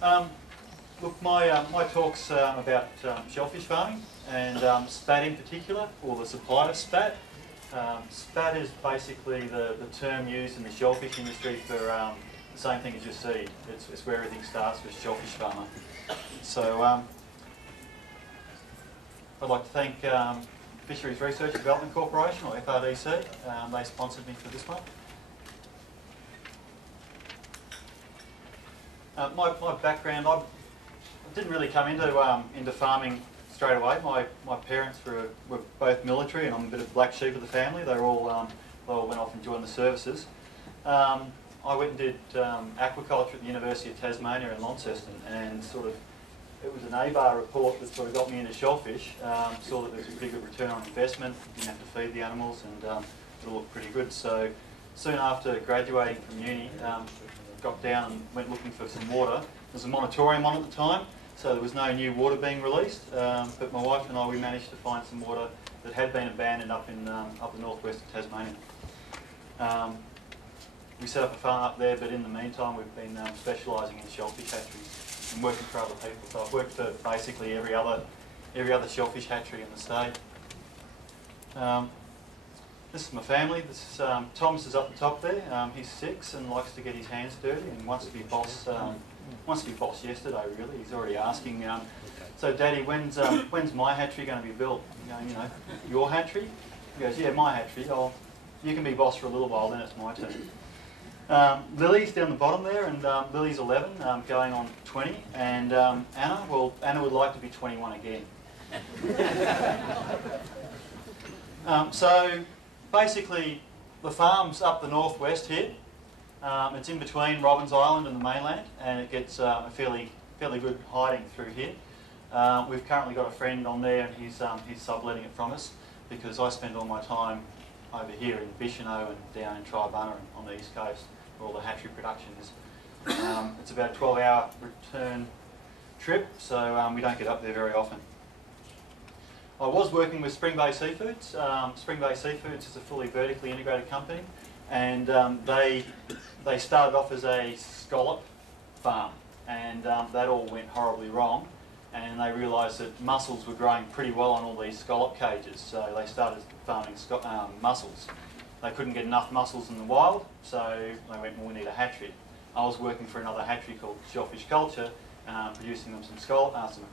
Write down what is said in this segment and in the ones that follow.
Look, my talk's about shellfish farming and spat in particular, or the supply of spat. Spat is basically the term used in the shellfish industry for the same thing as your seed. It's where everything starts with shellfish farmer. So I'd like to thank Fisheries Research and Development Corporation, or FRDC. They sponsored me for this one. My background, I didn't really come into farming straight away. My parents were both military, and I'm a bit of black sheep of the family. They all went off and joined the services. I went and did aquaculture at the University of Tasmania in Launceston, and it was an ABAR report that sort of got me into shellfish. Saw that there was a pretty good return on investment. Didn't have to feed the animals, and it looked pretty good. So soon after graduating from uni, got down and went looking for some water. There was a moratorium on at the time, so there was no new water being released. But my wife and I, we managed to find some water that had been abandoned up the northwest of Tasmania. We set up a farm up there, but in the meantime, we've been specialising in shellfish hatcheries and working for other people. So I've worked for basically every other shellfish hatchery in the state. This is my family. This is Thomas is up the top there. He's 6 and likes to get his hands dirty and wants to be boss. Wants to be boss yesterday. Really, he's already asking. So, Daddy, when's my hatchery going to be built? You know, your hatchery? He goes, yeah, my hatchery. Oh, you can be boss for a little while, then it's my turn. Lily's down the bottom there, and Lily's 11, going on 20, and Anna, well, Anna would like to be 21 again. So basically, the farm's up the northwest here. It's in between Robbins Island and the mainland, and it gets a fairly good hiding through here. We've currently got a friend on there, and he's subletting it from us because I spend all my time over here in Bicheno and down in Toowoomba on the east coast, where all the hatchery production is. It's about a 12-hour return trip, so we don't get up there very often. I was working with Spring Bay Seafoods. Spring Bay Seafoods is a fully vertically integrated company, and they started off as a scallop farm, and that all went horribly wrong, and they realised that mussels were growing pretty well on all these scallop cages, so they started farming mussels. They couldn't get enough mussels in the wild, so they went, well, we need a hatchery. I was working for another hatchery called Shellfish Culture, producing them some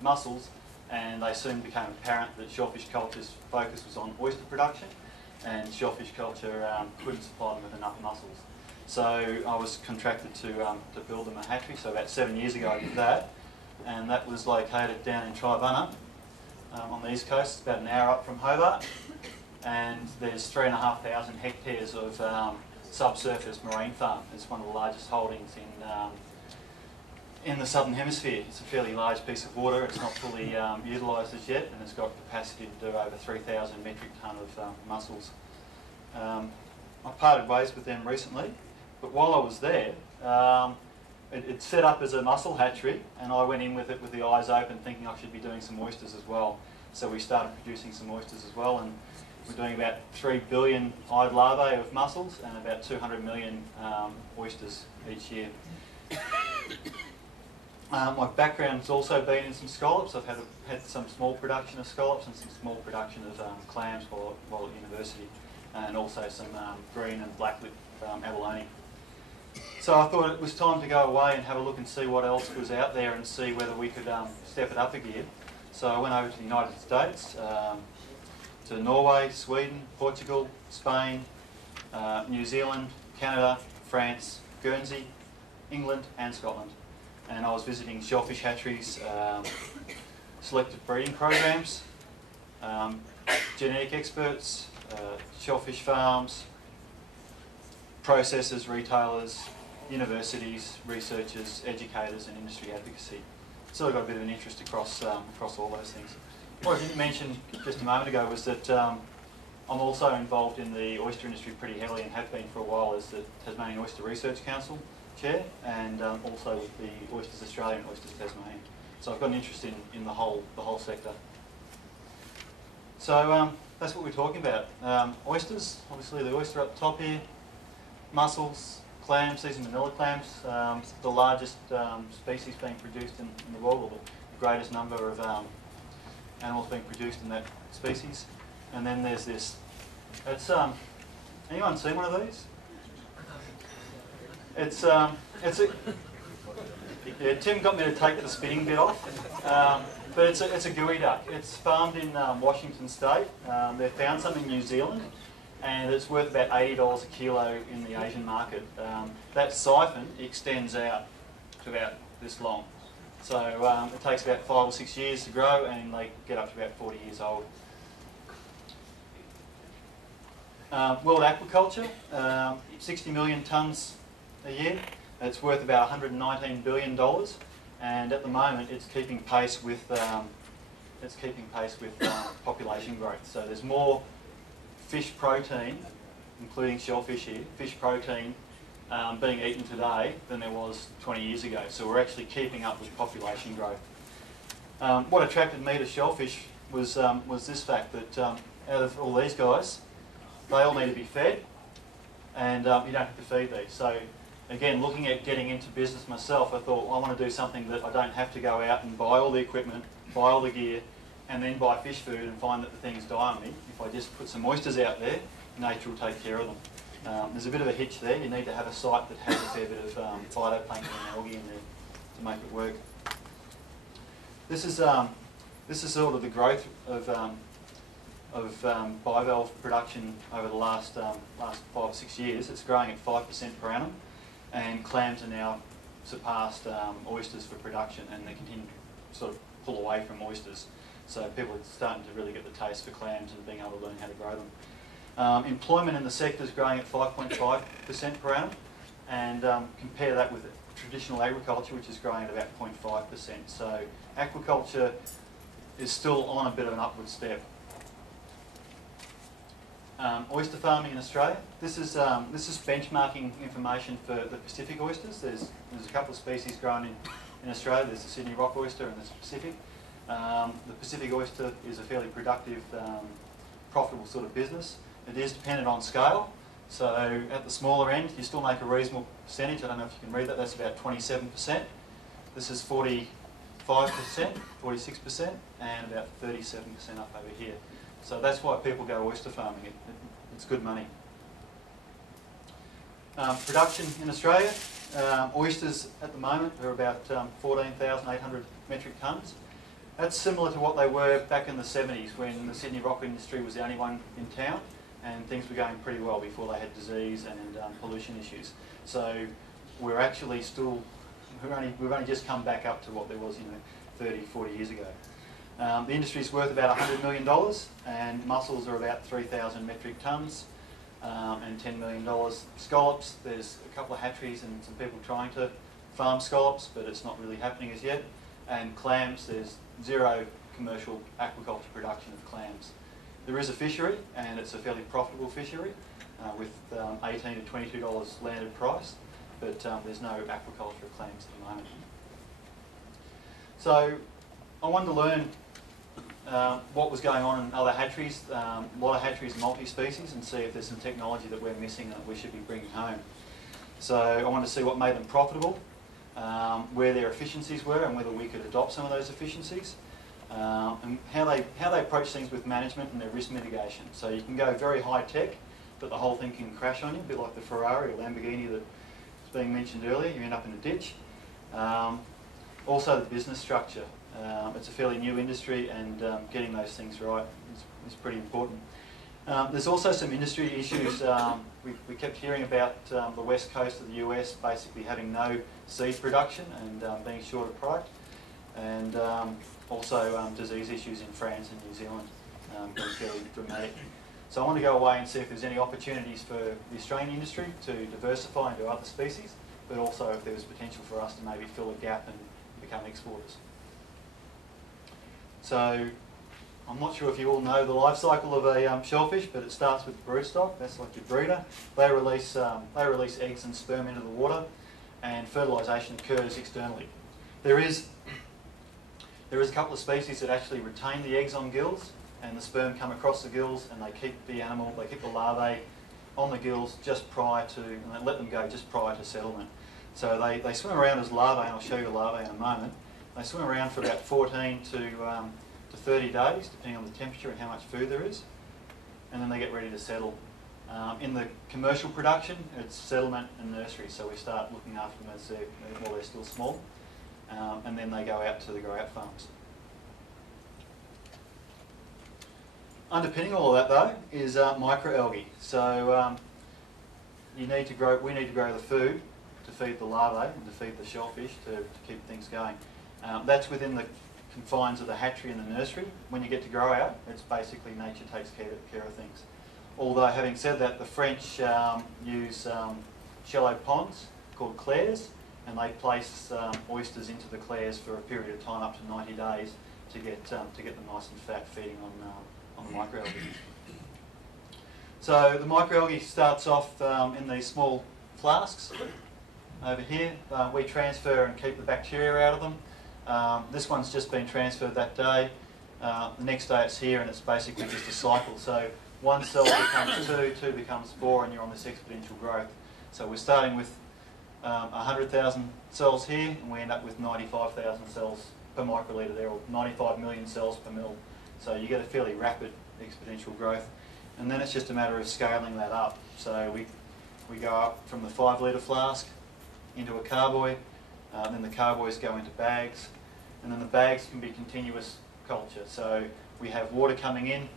mussels, and they soon became apparent that Shellfish Culture's focus was on oyster production, and Shellfish Culture couldn't supply them with enough mussels. So I was contracted to build them a hatchery, so about 7 years ago I did that, and that was located down in Toowoomba on the east coast, about an hour up from Hobart, and there's 3,500 hectares of subsurface marine farm. It's one of the largest holdings in the southern hemisphere. It's a fairly large piece of water. It's not fully utilised as yet, and it's got capacity to do over 3,000 metric tonne of mussels. I parted ways with them recently, but while I was there, it's set up as a mussel hatchery, and I went in with it with the eyes open, thinking I should be doing some oysters as well. So we started producing some oysters as well, and we're doing about 3 billion eyed larvae of mussels and about 200 million oysters each year. My background's also been in some scallops. I've had some small production of scallops and some small production of clams while at university, and also some green and black lip abalone. So I thought it was time to go away and have a look and see what else was out there and see whether we could step it up a gear. So I went over to the United States, to Norway, Sweden, Portugal, Spain, New Zealand, Canada, France, Guernsey, England and Scotland. And I was visiting shellfish hatcheries, selective breeding programs, genetic experts, shellfish farms, processors, retailers, universities, researchers, educators and industry advocacy. So I've got a bit of an interest across all those things. What I didn't mention just a moment ago was that I'm also involved in the oyster industry pretty heavily, and have been for a while, as the Tasmanian Oyster Research Council Chair, and also with the Oysters Australia and Oysters Tasmania. So I've got an interest in the whole sector. So that's what we're talking about. Oysters, obviously the oyster up the top here, mussels, clams. These are manila clams, the largest species being produced in the world, or the greatest number of animals being produced in that species. And then there's this. It's anyone seen one of these? Yeah, Tim got me to take the spinning bit off, but it's a gooey duck. It's farmed in Washington State. They found some in New Zealand, and it's worth about $80 a kilo in the Asian market. That siphon extends out to about this long, so it takes about 5 or 6 years to grow, and they get up to about 40 years old. World aquaculture, 60 million tonnes a year. It's worth about $119 billion, and at the moment it's keeping pace with population growth. So there's more fish protein, including shellfish here, fish protein being eaten today than there was 20 years ago. So we're actually keeping up with population growth. What attracted me to shellfish was this fact that out of all these guys, they all need to be fed, and you don't have to feed these. So again, looking at getting into business myself, I thought, well, I want to do something that I don't have to go out and buy all the equipment, buy all the gear, and then buy fish food and find that the things die on me. If I just put some oysters out there, nature will take care of them. There's a bit of a hitch there. You need to have a site that has a fair bit of phytoplankton and algae in there to make it work. This is sort of the growth of bivalve production over the last 5 or 6 years. It's growing at 5% per annum, and clams are now surpassed oysters for production, and they continue to sort of pull away from oysters. So people are starting to really get the taste for clams and being able to learn how to grow them. Employment in the sector is growing at 5.5% per annum, and compare that with traditional agriculture, which is growing at about 0.5%. So aquaculture is still on a bit of an upward step. Oyster farming in Australia. This is benchmarking information for the Pacific oysters. There's a couple of species grown in Australia. There's the Sydney rock oyster and the Pacific. The Pacific oyster is a fairly productive, profitable sort of business. It is dependent on scale. So at the smaller end, you still make a reasonable percentage. I don't know if you can read that. That's about 27%. This is 45%, 46%, and about 37% up over here. So that's why people go oyster farming. It's good money. Production in Australia, oysters at the moment are about 14,800 metric tonnes. That's similar to what they were back in the 70s when the Sydney rock industry was the only one in town, and things were going pretty well before they had disease and pollution issues. So we're actually still, we've only just come back up to what there was 30, 40 years ago. The industry is worth about $100 million, and mussels are about 3,000 metric tonnes, and $10 million. Scallops, there's a couple of hatcheries and some people trying to farm scallops, but it's not really happening as yet. And clams, there's zero commercial aquaculture production of clams. There is a fishery, and it's a fairly profitable fishery with $18 to $22 landed price, but there's no aquaculture of clams at the moment. So I wanted to learn what was going on in other hatcheries. A lot of hatcheries are multi-species, and see if there's some technology that we're missing and that we should be bringing home. So I wanted to see what made them profitable, where their efficiencies were, and whether we could adopt some of those efficiencies, and how they approach things with management and their risk mitigation. So you can go very high tech, but the whole thing can crash on you, a bit like the Ferrari or Lamborghini that was being mentioned earlier. You end up in a ditch. Also the business structure. It's a fairly new industry, and getting those things right is pretty important. There's also some industry issues. We kept hearing about the west coast of the US basically having no seed production and being short of product, and also disease issues in France and New Zealand being fairly dramatic. So I want to go away and see if there's any opportunities for the Australian industry to diversify into other species, but also if there was potential for us to maybe fill a gap and become exporters. So I'm not sure if you all know the life cycle of a shellfish, but it starts with the broodstock. That's like your breeder. They release eggs and sperm into the water, and fertilisation occurs externally. There is a couple of species that actually retain the eggs on gills, and the sperm come across the gills, and they keep the animal, they keep the larvae on the gills just prior to, and they let them go just prior to settlement. So they swim around as larvae, and I'll show you a larvae in a moment. They swim around for about 14 to 30 days, depending on the temperature and how much food there is, and then they get ready to settle. In the commercial production, it's settlement and nursery, so we start looking after them as while they're still small, and then they go out to the grow-out farms. Underpinning all of that though is microalgae. So we need to grow the food to feed the larvae and to feed the shellfish to keep things going. That's within the confines of the hatchery and the nursery. When you get to grow out, it's basically nature takes care of things. Although having said that, the French use shallow ponds called clairs, and they place oysters into the clairs for a period of time up to 90 days to get them nice and fat, feeding on the microalgae. So the microalgae starts off in these small flasks over here. We transfer and keep the bacteria out of them. This one's just been transferred that day. The next day it's here, and it's basically just a cycle. So one cell becomes two, two becomes four, and you're on this exponential growth. So we're starting with 100,000 cells here, and we end up with 95,000 cells per microlitre there, or 95 million cells per mil. So you get a fairly rapid exponential growth. And then it's just a matter of scaling that up. So we go up from the 5 litre flask into a carboy, then the carboys go into bags, and then the bags can be continuous culture. So we have water coming in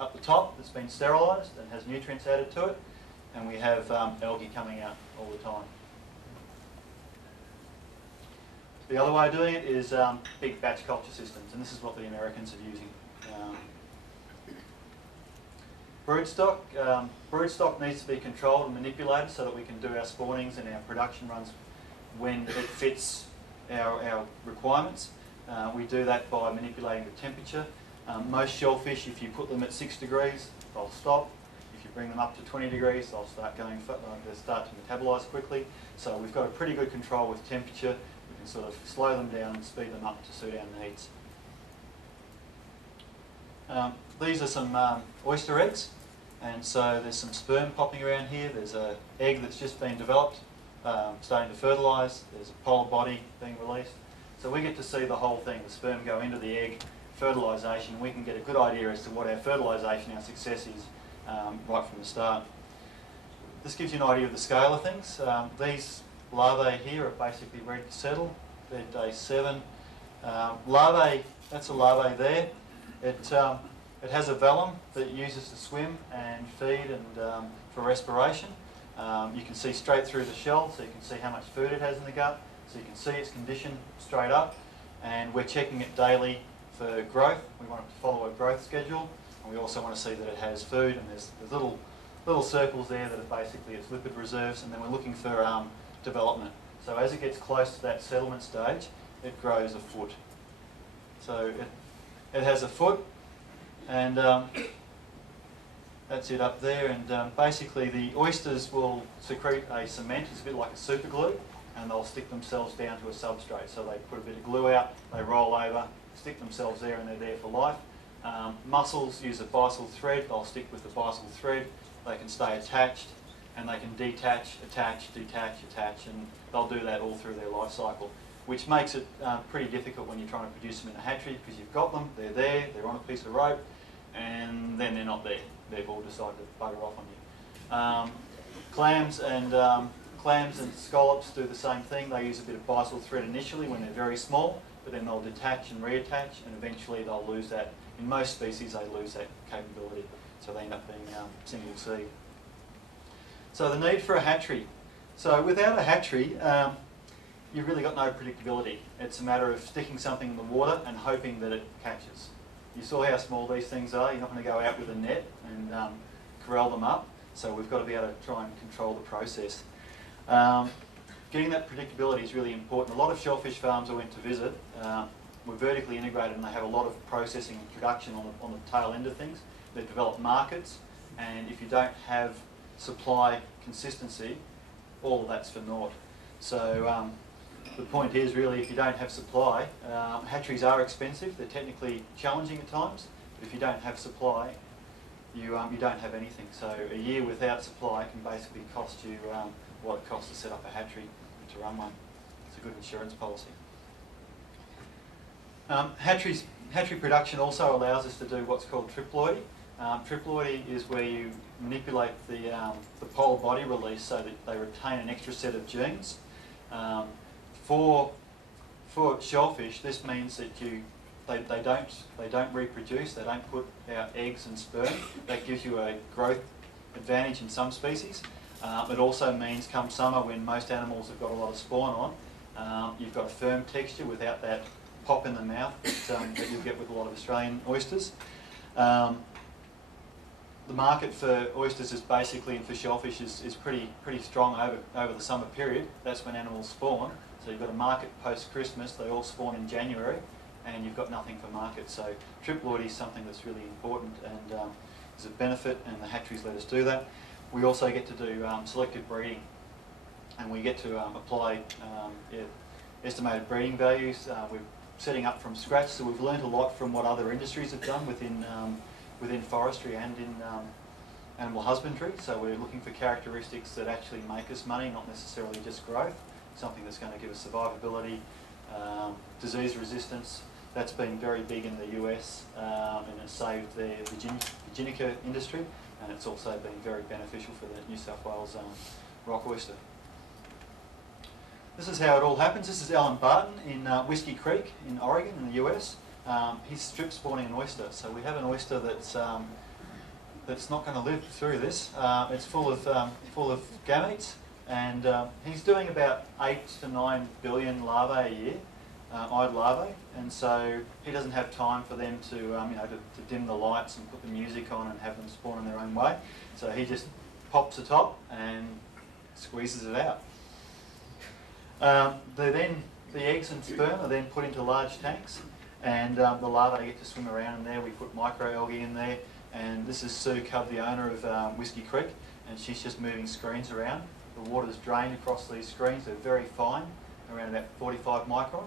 up the top that's been sterilised and has nutrients added to it, and we have algae coming out all the time. The other way of doing it is big batch culture systems, and this is what the Americans are using. Broodstock needs to be controlled and manipulated so that we can do our spawnings and our production runs when it fits our requirements. We do that by manipulating the temperature. Most shellfish, if you put them at 6 degrees, they'll stop. If you bring them up to 20 degrees, they'll start to metabolise quickly. So we've got a pretty good control with temperature. We can sort of slow them down and speed them up to suit our needs. These are some oyster eggs, and so there's some sperm popping around here. There's an egg that's just been developed, starting to fertilise. There's a polar body being released. So we get to see the whole thing. The sperm go into the egg, fertilisation. We can get a good idea as to what our fertilisation, our success is right from the start. This gives you an idea of the scale of things. These larvae here are basically ready to settle. They're day 7. Larvae, that's a larvae there. It has a velum that it uses to swim and feed and for respiration. You can see straight through the shell, so you can see how much food it has in the gut. So you can see its condition straight up, and we're checking it daily for growth. We want it to follow a growth schedule, and we also want to see that it has food. And there's little circles there that are basically its lipid reserves, and then we're looking for development. So as it gets close to that settlement stage, it grows a foot. So it has a foot, and that's it up there. And basically the oysters will secrete a cement. It's a bit like a super glue, and they'll stick themselves down to a substrate. So they put a bit of glue out, they roll over, stick themselves there, and they're there for life. Mussels use a bisel thread. They'll stick with the bisel thread. They can stay attached, and they can detach, attach, detach, attach, and they'll do that all through their life cycle, which makes it pretty difficult when you're trying to produce them in a hatchery, because you've got them, they're there, they're on a piece of rope, and then they're not there. They've all decided to bugger off on you. Clams and scallops do the same thing. They use a bit of bisel thread initially when they're very small, but then they'll detach and reattach, and eventually they'll lose that. In most species, they lose that capability, so they end up being single seed. So the need for a hatchery. So without a hatchery, you've really got no predictability. It's a matter of sticking something in the water and hoping that it catches. You saw how small these things are. You're not going to go out with a net and corral them up. So we've got to be able to try and control the process. Getting that predictability is really important. A lot of shellfish farms I went to visit were vertically integrated, and they have a lot of processing and production on the tail end of things. They've developed markets, and if you don't have supply consistency, all of that's for naught. So the point here is really, if you don't have supply, hatcheries are expensive. They're technically challenging at times, but if you don't have supply, you don't have anything. So a year without supply can basically cost you what it costs to set up a hatchery and to run one. It's a good insurance policy. Hatchery production also allows us to do what's called triploidy. Triploidy is where you manipulate the pole body release so that they retain an extra set of genes. For shellfish, this means that they don't reproduce, they don't put out eggs and sperm. That gives you a growth advantage in some species. It also means come summer, when most animals have got a lot of spawn on, you've got a firm texture without that pop in the mouth that you'll get with a lot of Australian oysters. The market for oysters is basically, and for shellfish, is pretty strong over the summer period. That's when animals spawn. So you've got a market post-Christmas, they all spawn in January, and you've got nothing for market. So triploidy is something that's really important and is a benefit, and the hatcheries let us do that. We also get to do selective breeding, and we get to apply estimated breeding values. We're setting up from scratch, so we've learnt a lot from what other industries have done within forestry and in animal husbandry. So we're looking for characteristics that actually make us money, not necessarily just growth. Something that's going to give us survivability, disease resistance. That's been very big in the US, and it's saved the Virginica industry, and it's also been very beneficial for the New South Wales rock oyster. This is how it all happens. This is Alan Barton in Whiskey Creek in Oregon in the US. He's strip spawning an oyster. So we have an oyster that's not going to live through this. It's full of gametes, and he's doing about 8 to 9 billion larvae a year, eyed larvae, and so he doesn't have time for them to to dim the lights and put the music on and have them spawn in their own way. So he just pops the top and squeezes it out. The eggs and sperm are then put into large tanks, and the larvae get to swim around in there. We put microalgae in there, and this is Sue Cub, the owner of Whiskey Creek, and she's just moving screens around. The water's drained across these screens. They're very fine, around about 45 micron,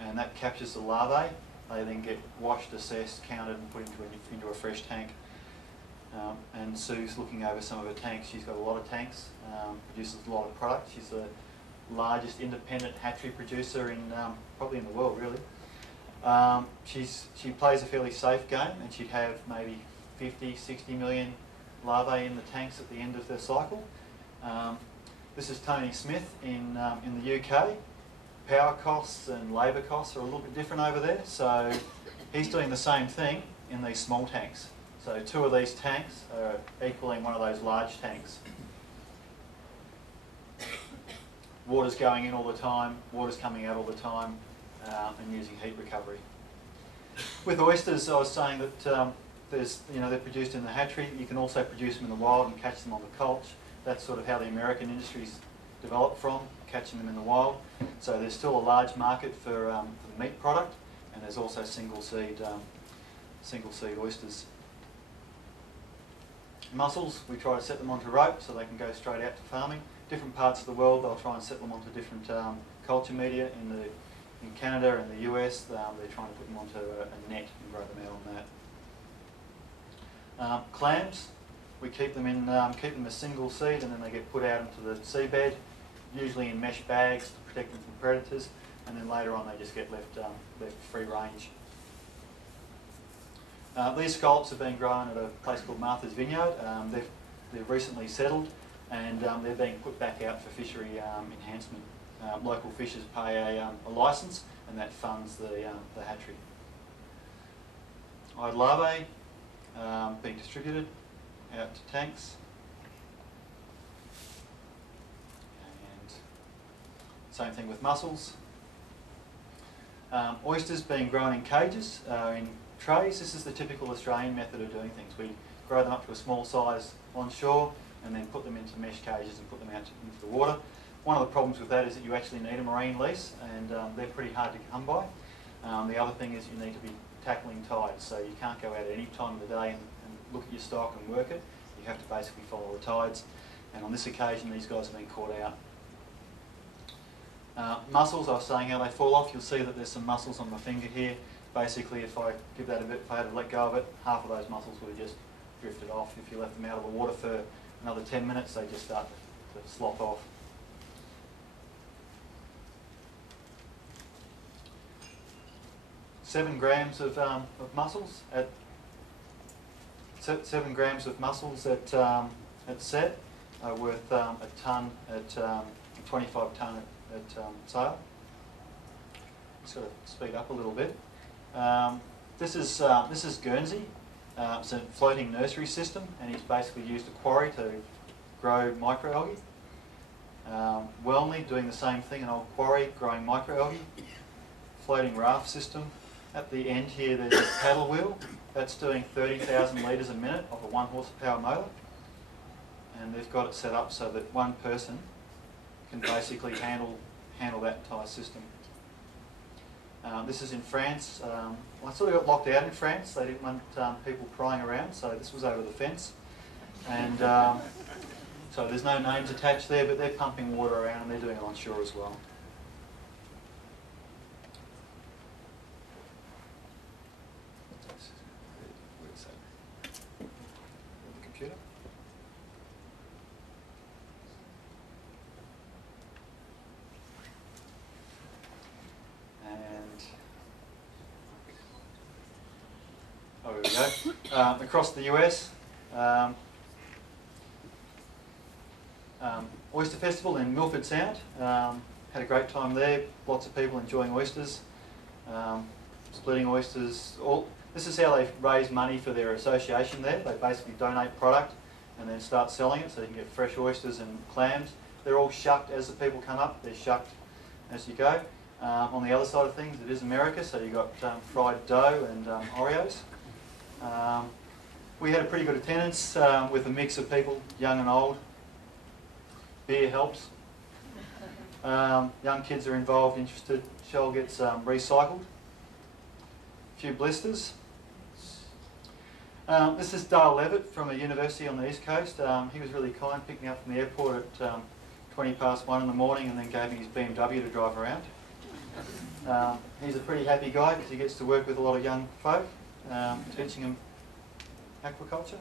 and that captures the larvae. They then get washed, assessed, counted, and put into a fresh tank. And Sue's looking over some of her tanks. She's got a lot of tanks, produces a lot of product. She's the largest independent hatchery producer in probably in the world, really. She plays a fairly safe game, and she'd have maybe 50, 60 million larvae in the tanks at the end of their cycle. This is Tony Smith in the UK. Power costs and labour costs are a little bit different over there, so he's doing the same thing in these small tanks. So 2 of these tanks are equaling one of those large tanks. Water's going in all the time, water's coming out all the time, and using heat recovery. With oysters, I was saying that they're produced in the hatchery. You can also produce them in the wild and catch them on the culch. That's sort of how the American industry's developed from, catching them in the wild. So there's still a large market for the meat product, and there's also single seed oysters. Mussels, we try to set them onto rope so they can go straight out to farming. Different parts of the world, they'll try and set them onto different culture media. In Canada and the US, they're trying to put them onto a net and grow them out on that. Clams, we keep them as single seed, and then they get put out into the seabed, usually in mesh bags to protect them from predators, and then later on they just get left free range. These scallops have been grown at a place called Martha's Vineyard. They've recently settled, and they're being put back out for fishery enhancement. Local fishers pay a licence, and that funds the hatchery. Eyed larvae being distributed out to tanks. And same thing with mussels. Oysters being grown in cages, in trays. This is the typical Australian method of doing things. We grow them up to a small size on shore and then put them into mesh cages and put them out into the water. One of the problems with that is that you actually need a marine lease, and they're pretty hard to come by. The other thing is you need to be tackling tides, so you can't go out at any time of the day and look at your stock and work it. You have to basically follow the tides, and on this occasion these guys have been caught out. Mussels, I was saying how they fall off. You'll see that there's some mussels on my finger here. Basically, if I give that a bit, if I had to let go of it, half of those mussels would have just drifted off. If you left them out of the water for another 10 minutes, they just start to slop off. Seven grams of mussels at 7 grams of mussels at set are worth a tonne at 25 tonne at sale. Just got to speed up a little bit. This is Guernsey. It's a floating nursery system, and he's basically used a quarry to grow microalgae. Welnley doing the same thing, an old quarry growing microalgae. Floating raft system. At the end here there's a paddle wheel. That's doing 30,000 litres a minute of a 1 horsepower motor. And they've got it set up so that one person can basically handle that entire system. This is in France. I sort of got locked out in France. They didn't want people prying around, so this was over the fence. And so there's no names attached there, but they're pumping water around and they're doing it on shore as well. The computer. Oh, here we go. Across the US, Oyster Festival in Milford Sound. Had a great time there. Lots of people enjoying oysters, splitting oysters. This is how they raise money for their association there. They basically donate product and then start selling it so you can get fresh oysters and clams. They're all shucked as the people come up. They're shucked as you go. On the other side of things, it is America, so you've got fried dough and Oreos. We had a pretty good attendance with a mix of people, young and old. Beer helps. Young kids are involved, interested. Shell gets recycled. A few blisters. This is Dale Levitt from a university on the East Coast. He was really kind, picked me up from the airport at 20 past 1 in the morning and then gave me his BMW to drive around. He's a pretty happy guy because he gets to work with a lot of young folk, teaching them aquaculture.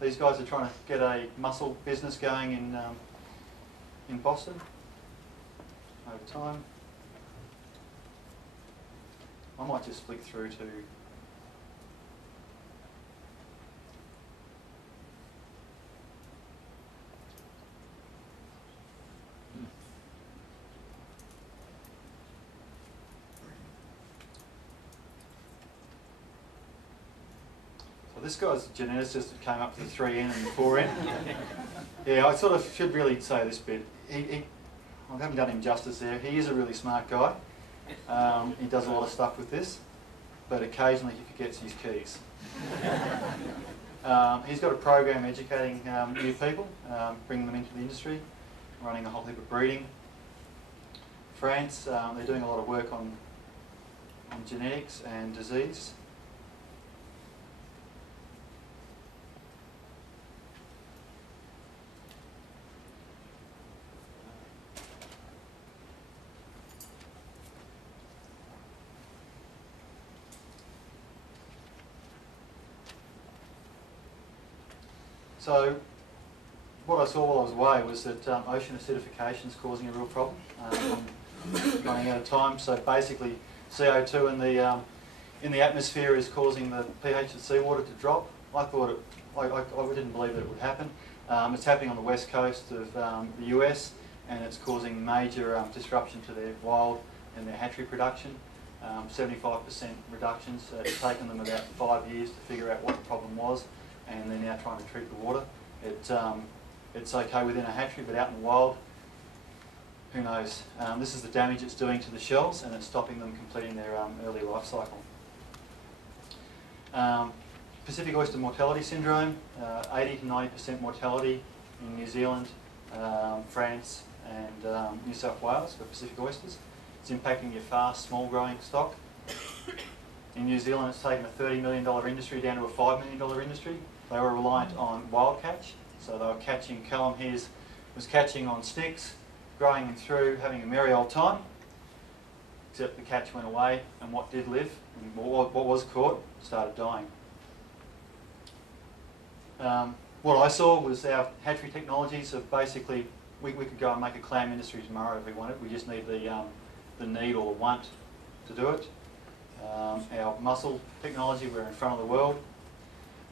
These guys are trying to get a mussel business going in Boston over time. I might just flick through to this guy's a geneticist that came up to the 3N and the 4N. Yeah, I sort of should really say this bit. I haven't done him justice there. He is a really smart guy. He does a lot of stuff with this, but occasionally he forgets his keys. He's got a program educating new people, bringing them into the industry, running a whole heap of breeding. France, they're doing a lot of work on genetics and disease. So what I saw while I was away was that ocean acidification is causing a real problem. I'm running out of time. So basically, CO2 in the atmosphere is causing the pH of seawater to drop. I thought I didn't believe that it would happen. It's happening on the west coast of the US, and it's causing major disruption to their wild and their hatchery production. 75% reductions. It's taken them about 5 years to figure out what the problem was, and they're now trying to treat the water. It's okay within a hatchery, but out in the wild, who knows? This is the damage it's doing to the shells, and it's stopping them completing their early life cycle. Pacific oyster mortality syndrome, 80 to 90% mortality in New Zealand, France and New South Wales for Pacific oysters. It's impacting your fast, small growing stock. In New Zealand, it's taken a $30 million industry down to a $5 million industry. They were reliant on wild catch, so they were catching, Callum here was catching on sticks, growing them through, having a merry old time, except the catch went away, and what did live, and what was caught, started dying. What I saw was our hatchery technologies of basically, we could go and make a clam industry tomorrow if we wanted. We just need the need or the want to do it. Our mussel technology, we're in front of the world.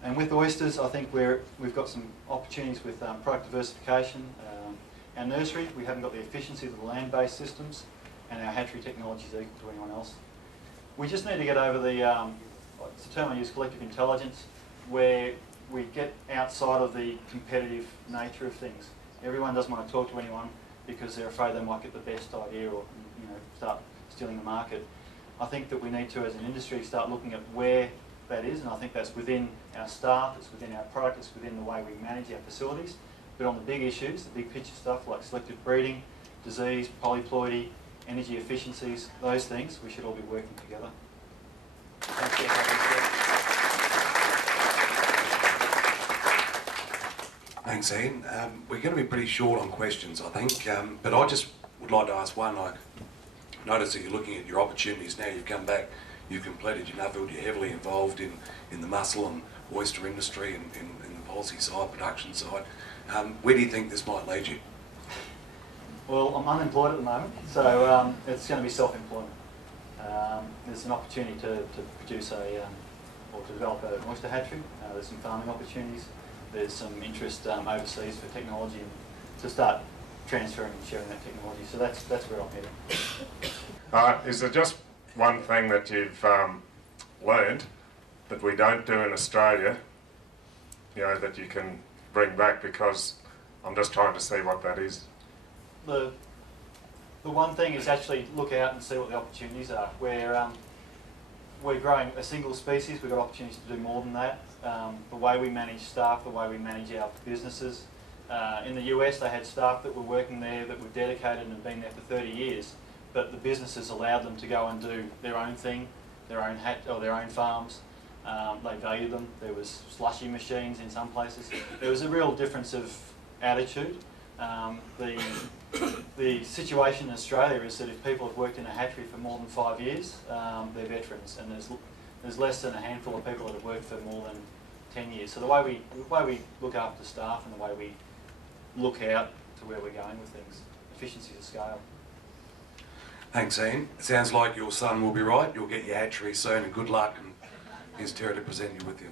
And with oysters, I think we've got some opportunities with product diversification. Our nursery, we haven't got the efficiency of the land-based systems, and our hatchery technology is equal to anyone else. We just need to get over it's a term I use, collective intelligence, where we get outside of the competitive nature of things. Everyone doesn't want to talk to anyone because they're afraid they might get the best idea or start stealing the market. I think that we need to, as an industry, start looking at where that is, and I think that's within our staff, it's within our product, it's within the way we manage our facilities. But on the big issues, the big picture stuff like selective breeding, disease, polyploidy, energy efficiencies, those things, we should all be working together. Thanks, Ian. We're going to be pretty short on questions, I think, but I just would like to ask one. I notice that you're looking at your opportunities now. You've come back, you've completed your Nuffield, you're heavily involved in the mussel and oyster industry and in the policy side, production side. Where do you think this might lead you? Well, I'm unemployed at the moment, so it's going to be self-employment. There's an opportunity to produce or to develop an oyster hatchery. There's some farming opportunities. There's some interest overseas for technology and to start transferring and sharing that technology. So that's where I'm headed. Is there just one thing that you've learned that we don't do in Australia, that you can bring back? Because I'm just trying to see what that is. The one thing is actually look out and see what the opportunities are. We're growing a single species, we've got opportunities to do more than that. The way we manage staff, the way we manage our businesses. In the US they had staff that were working there that were dedicated and had been there for 30 years, but the businesses allowed them to go and do their own thing, their own farms. They valued them. There was slushy machines in some places. There was a real difference of attitude. The situation in Australia is that if people have worked in a hatchery for more than 5 years, they're veterans, and there's less than a handful of people that have worked for more than 10 years. So the way we look after staff and the way we look out to where we're going with things, efficiency of scale. Thanks, Ian. It sounds like your son will be right. You'll get your hatchery soon, and good luck. And here's Terry to present you with you.